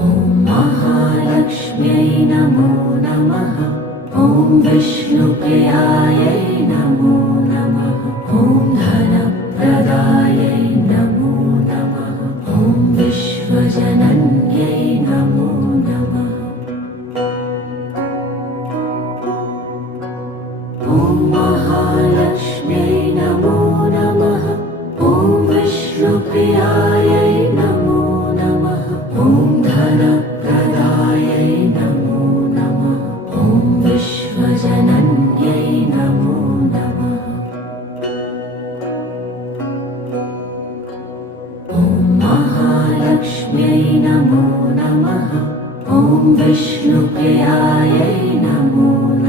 ॐ महालक्ष्म्यै नमो नमः। ॐ विष्णुप्रियायै नमो नमः। ॐ धनप्रदायै नमो नमः। ॐ विश्वजनन्यै नमो नमः। ॐ महालक्ष्म्यै नमो नमः। ॐ विष्णुप्रियायै नमो नमः। ॐ धनप्रदायै नमो नमः। ॐ विश्वजनन्यै नमो नमः। ॐ महालक्ष्म्यै नमो नमः। ॐ विष्णुप्रियायै नमो